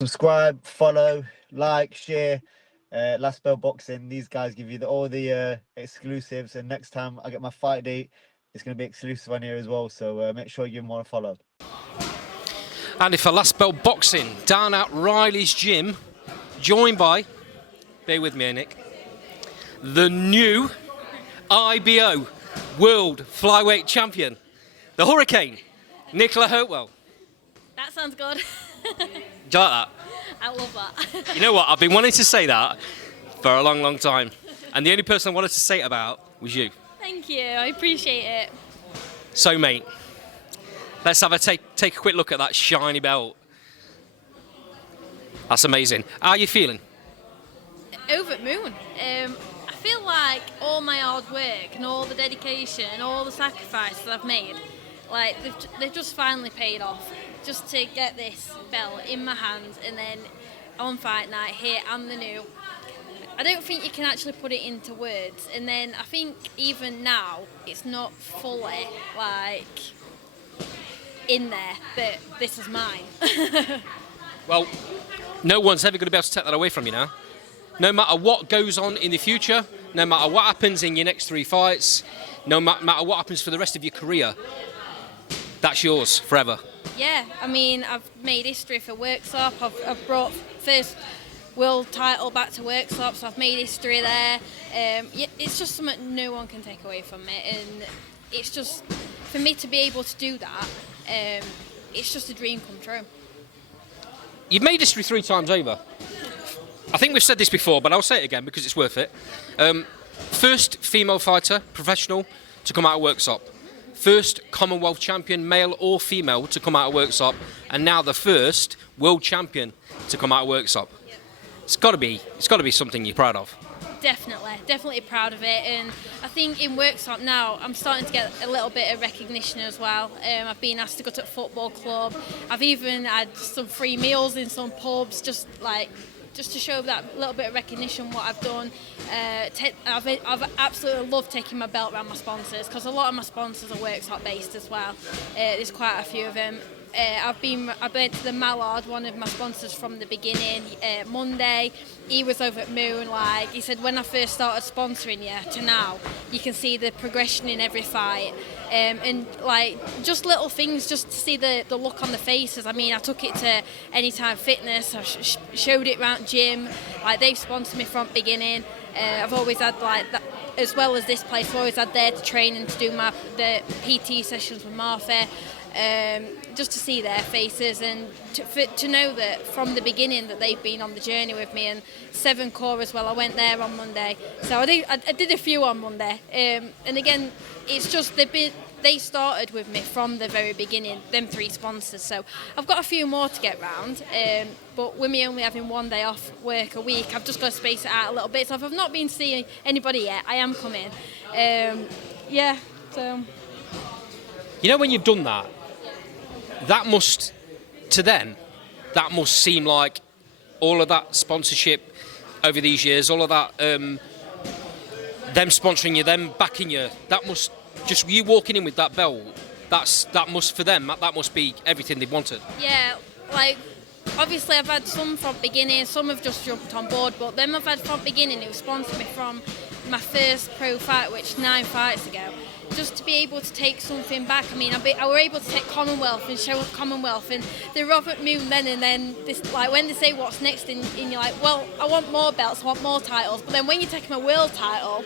Subscribe, follow, like, share. Last Bell Boxing. These guys give you all the exclusives, and next time I get my fight date, it's going to be exclusive on here as well. So make sure you give them one a follow. And for Last Bell Boxing, down at Riley's gym, joined by, bear with me, Nick, the new IBO World Flyweight Champion, the Hurricane, Nicola Hopewell. That sounds good. Do you like that? I love that. You know what? I've been wanting to say that for a long, long time. And the only person I wanted to say it about was you. Thank you. I appreciate it. So, mate, let's have a take a quick look at that shiny belt. That's amazing. How are you feeling? Over the moon. I feel like all my hard work and all the dedication and all the sacrifices I've made, like they've just finally paid off. Just to get this belt in my hands and then on fight night here and the new. I don't think you can actually put it into words. And then I think even now it's not fully like in there that this is mine. Well, no one's ever going to be able to take that away from you now. No matter what goes on in the future, no matter what happens in your next 3 fights, no matter what happens for the rest of your career, that's yours forever. Yeah, I mean, I've made history for Worksop. I've brought first world title back to Worksop, so I've made history there. It's just something no one can take away from me, and it's just, for me to be able to do that, it's just a dream come true. You've made history 3 times over. I think we've said this before, but I'll say it again because it's worth it. First female fighter, professional, to come out of Worksop. First Commonwealth champion, male or female, to come out of Worksop, and now the first world champion to come out of Worksop. Yep. It's got to be something you're proud of. Definitely proud of it, and I think in Worksop now I'm starting to get a little bit of recognition as well. I've been asked to go to a football club. I've even had some free meals in some pubs, just to show that little bit of recognition what I've done. I've absolutely loved taking my belt around my sponsors, because a lot of my sponsors are Worksop based as well. There's quite a few of them. I've been to the Mallard, one of my sponsors from the beginning, Monday. He was over at Moon. Like he said, when I first started sponsoring you to now, you can see the progression in every fight, and like just little things, just to see the look on the faces. I mean, I took it to Anytime Fitness. I showed it around gym. Like they've sponsored me from beginning. I've always had like that, as well as this place. I've always had there to train and to do the PT sessions with Martha. Just to see their faces and to know that from the beginning that they've been on the journey with me. And 7 Core as well, I went there on Monday, so I did a few on Monday, and again it's just they started with me from the very beginning, them 3 sponsors, so I've got a few more to get round, but with me only having 1 day off work a week, I've just got to space it out a little bit. So if I've not been seeing anybody yet, I am coming. So You know, when you've done that, that must seem like all of that sponsorship over these years, all of that, them sponsoring you, them backing you, that must, just you walking in with that belt, that must, for them, that must be everything they've wanted. Yeah, like, obviously I've had some from beginning, some have just jumped on board, but them I've had from beginning who sponsored me from my first pro fight, which 9 fights ago. Just to be able to take something back. I mean, I were able to take Commonwealth and show up Commonwealth, and the Robert Moon then, and then this, like when they say what's next, and you're like, well, I want more belts, I want more titles. But then when you're taking a world title,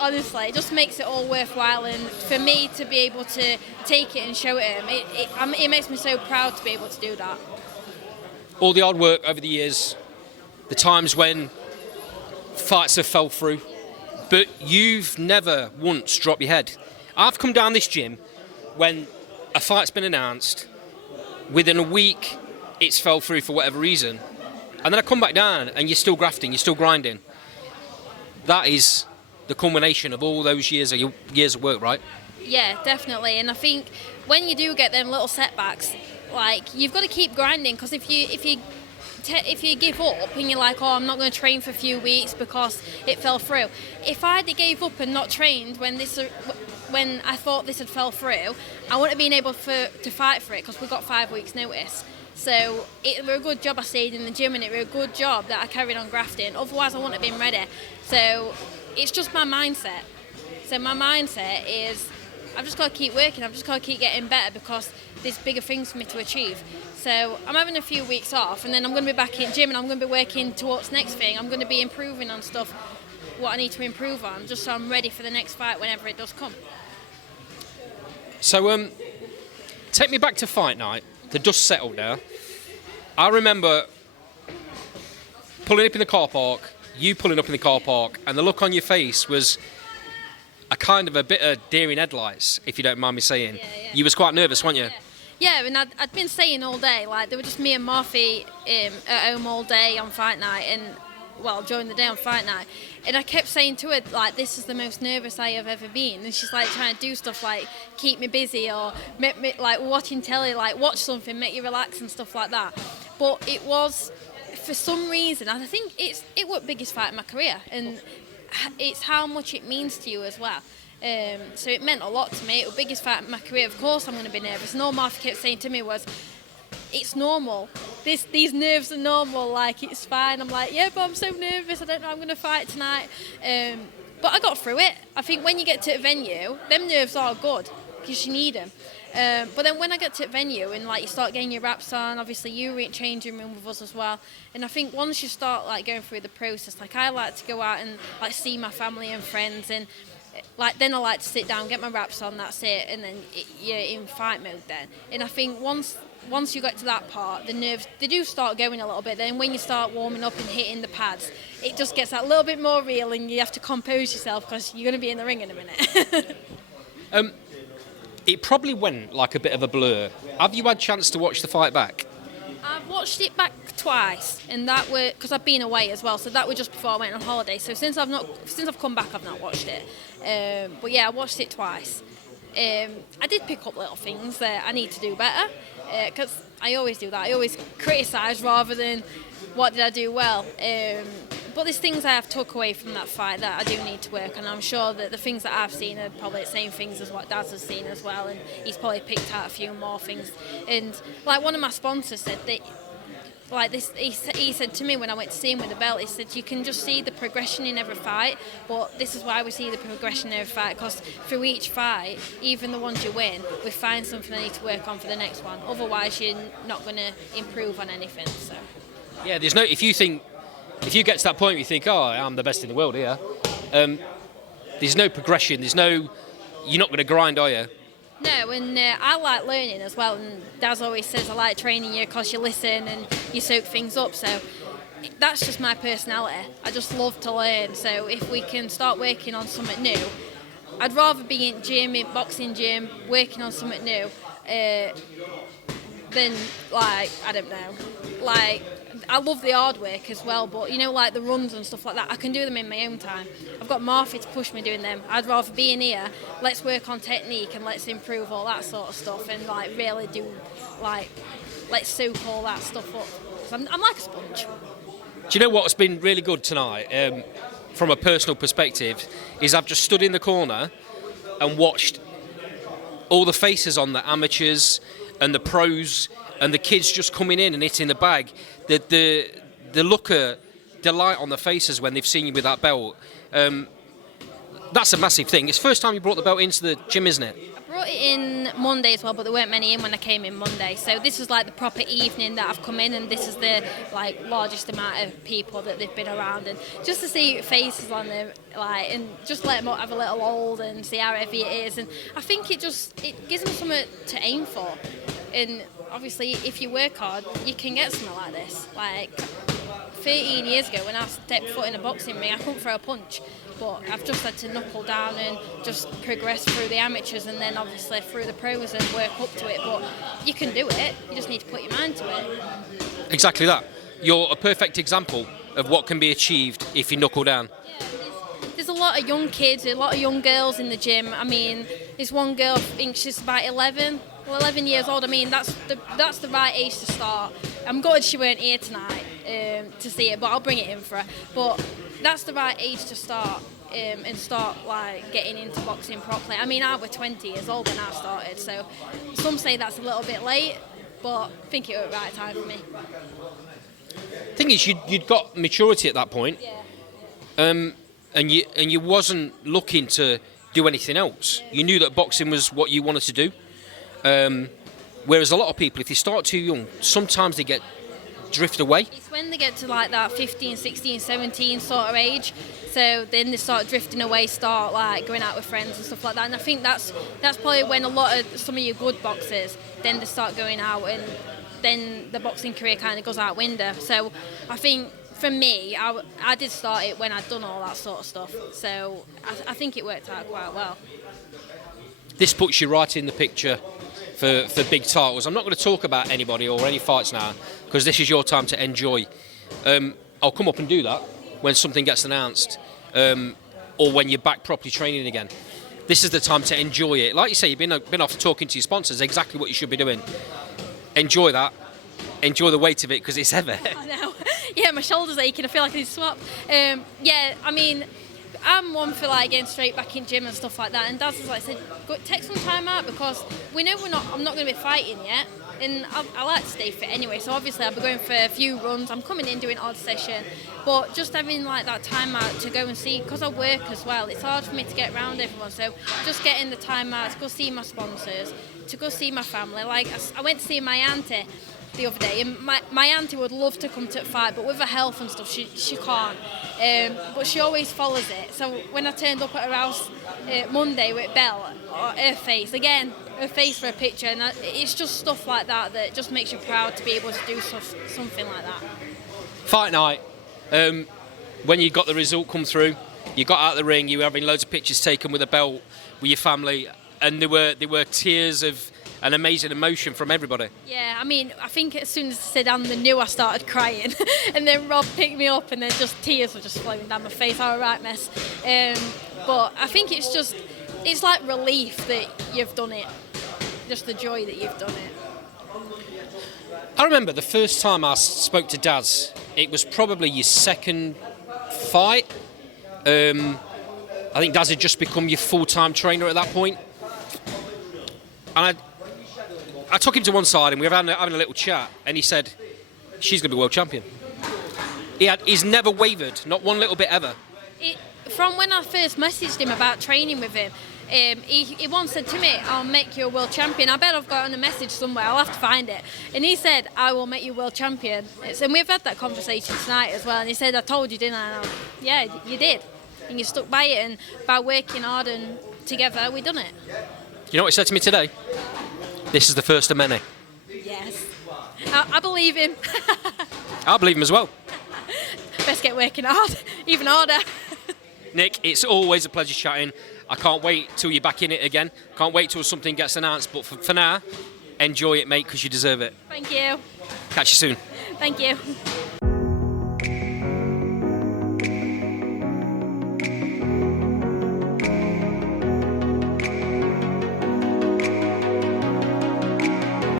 honestly, it just makes it all worthwhile. And for me to be able to take it and show it to him, it makes me so proud to be able to do that. All the hard work over the years, the times when fights have fell through, but you've never once dropped your head. I've come down this gym when a fight's been announced, within a week it's fell through for whatever reason, and then I come back down and you're still grafting, you're still grinding. That is the culmination of all those years of work, right? Yeah, definitely. And I think when you do get them little setbacks, like you've got to keep grinding, because if you give up and you're like, oh, I'm not going to train for a few weeks because it fell through. If I'd gave up and not trained when this when I thought this had fell through, I wouldn't have been able to fight for it because we got 5 weeks notice. So it was a good job I stayed in the gym, and it was a good job that I carried on grafting. Otherwise I wouldn't have been ready. So it's just my mindset. So my mindset is I've just got to keep working. I've just got to keep getting better because there's bigger things for me to achieve. So I'm having a few weeks off, and then I'm going to be back in gym, and I'm going to be working towards the next thing. I'm going to be improving on stuff, what I need to improve on, just so I'm ready for the next fight whenever it does come. So, take me back to fight night. The dust settled now. I remember pulling up in the car park, you pulling up in the car park, and the look on your face was a kind of a bit of deer in headlights, if you don't mind me saying. Yeah. You was quite nervous, weren't you? Yeah, and I'd been saying all day, like, there were just me and Marthy at home all day on fight night, and, well, during the day on fight night. And I kept saying to her, like, this is the most nervous I have ever been. And she's, like, trying to do stuff like keep me busy or, make me, like, watching telly, like, watch something, make you relax and stuff like that. But it was, for some reason, I think it was the biggest fight in my career. And it's how much it means to you as well. So it meant a lot to me. It was the biggest fight in my career. Of course I'm going to be nervous. And all Martha kept saying to me was, it's normal. These nerves are normal, like, it's fine. I'm like, yeah, but I'm so nervous. I don't know I'm going to fight tonight. But I got through it. I think when you get to a venue, them nerves are good because you need them. But then when I get to a venue and, like, you start getting your wraps on, obviously you were in changing room with us as well. And I think once you start, like, going through the process, like, I like to go out and, like, see my family and friends, and, like, then I like to sit down, get my wraps on, that's it, and then you're in fight mode then. And I think once you get to that part, the nerves, they do start going a little bit. Then when you start warming up and hitting the pads, it just gets that little bit more real, and you have to compose yourself because you're going to be in the ring in a minute. It probably went like a bit of a blur. Have you had a chance to watch the fight back? I've watched it back twice, and that were because I've been away as well. So that was just before I went on holiday. So since I've come back, I've not watched it. But yeah, I watched it twice. I did pick up little things that I need to do better, because I always do that. I always criticise rather than what did I do well. But there's things I have took away from that fight that I do need to work on. I'm sure that the things that I've seen are probably the same things as what Daz has seen as well, and he's probably picked out a few more things. And, like, one of my sponsors said that, like, this, he said to me when I went to see him with the belt, he said, you can just see the progression in every fight, but this is why we see the progression in every fight, because through each fight, even the ones you win, we find something I need to work on for the next one. Otherwise, you're not going to improve on anything. So. Yeah, there's no. If you get to that point where you think, oh, I'm the best in the world here, there's no progression. You're not going to grind, are you? No, and I like learning as well. And Daz always says I like training you because you listen and you soak things up. So that's just my personality. I just love to learn. So if we can start working on something new, I'd rather be in boxing gym, working on something new, than, like, I don't know, like, I love the hard work as well, but, you know, like the runs and stuff like that, I can do them in my own time. I've got Martha to push me doing them. I'd rather be in here, let's work on technique and let's improve all that sort of stuff, and, like, really do, like, let's soak all that stuff up. 'Cause I'm like a sponge. Do you know what's been really good tonight, from a personal perspective, is I've just stood in the corner and watched all the faces on the amateurs and the pros and the kids just coming in and hitting the bag. The look of delight on the faces when they've seen you with that belt. That's a massive thing. It's the first time you brought the belt into the gym, isn't it? I brought it in Monday as well, but there weren't many in when I came in Monday. So this was like the proper evening that I've come in, and this is the, like, largest amount of people that they've been around, and just to see faces on them, like, and just let them have a little hold and see how heavy it is. And I think it gives them something to aim for. And obviously, if you work hard, you can get something like this. Like 13 years ago, when I stepped foot in a boxing ring, I couldn't throw a punch. But I've just had to knuckle down and just progress through the amateurs and then obviously through the pros and work up to it. But you can do it. You just need to put your mind to it. Exactly that. You're a perfect example of what can be achieved if you knuckle down. Yeah, there's a lot of young kids, a lot of young girls in the gym. I mean, there's one girl, I think she's about 11 years old. I mean, that's the right age to start. I'm glad she weren't here tonight to see it, but I'll bring it in for her. But that's the right age to start. and start like getting into boxing properly. I mean, I was 20 years old when I started, so some say that's a little bit late, but I think it was the right time for me. Thing is, you'd got maturity at that point, and you wasn't looking to do anything else. You knew that boxing was what you wanted to do. Whereas a lot of people, if they start too young, sometimes they drift away. It's when they get to like that 15, 16, 17 sort of age, so then they start drifting away, start like going out with friends and stuff like that. And I think that's probably when a lot of some of your good boxers, then they start going out, and then the boxing career kind of goes out window. So I think for me, I did start it when I'd done all that sort of stuff. So I think it worked out quite well. This puts you right in the picture for big titles. I'm not going to talk about anybody or any fights now, because this is your time to enjoy. I'll come up and do that when something gets announced, or when you're back properly training again. This is the time to enjoy it. Like you say, you've been off talking to your sponsors, exactly what you should be doing. Enjoy that. Enjoy the weight of it, because it's heavy. I know. Yeah, my shoulder's aching. I feel like I need to swap. Yeah, I mean, I'm one for like getting straight back in gym and stuff like that. And Daz has like said, take some time out, because we know I'm not going to be fighting yet, and I like to stay fit anyway. So obviously I'll be going for a few runs. I'm coming in doing odd session, but just having like that time out to go and see, because I work as well. It's hard for me to get around everyone. So just getting the time out to go see my sponsors, to go see my family. Like I went to see my auntie the other day, and my auntie would love to come to a fight, but with her health and stuff, she can't. But she always follows it. So when I turned up at her house Monday with Belle, her face for a picture, and it's just stuff like that that just makes you proud to be able to do something like that. Fight night, when you got the result come through, you got out of the ring, you were having loads of pictures taken with a belt with your family, and there were tears of an amazing emotion from everybody. Yeah, I mean, I think as soon as I said and they knew, I started crying. And then Rob picked me up, and then just tears were just flowing down my face. All right, mess. But I think it's like relief that you've done it. Just the joy that you've done it. I remember the first time I spoke to Daz, it was probably your second fight. I think Daz had just become your full-time trainer at that point. And I took him to one side, and we were having a little chat, and he said, she's going to be world champion. He's never wavered, not one little bit ever. From when I first messaged him about training with him, he once said to me, I'll make you a world champion. I bet I've got on a message somewhere, I'll have to find it. And he said, I will make you world champion. And we've had that conversation tonight as well, and he said, I told you, didn't I? And yeah, you did. And you stuck by it, and by working hard and together, we done it. You know what he said to me today? This is the first of many. Yes. I believe him. I believe him as well. Best get working hard, even harder. Nick, it's always a pleasure chatting. I can't wait till you're back in it again. Can't wait till something gets announced. But for now, enjoy it, mate, because you deserve it. Thank you. Catch you soon. Thank you.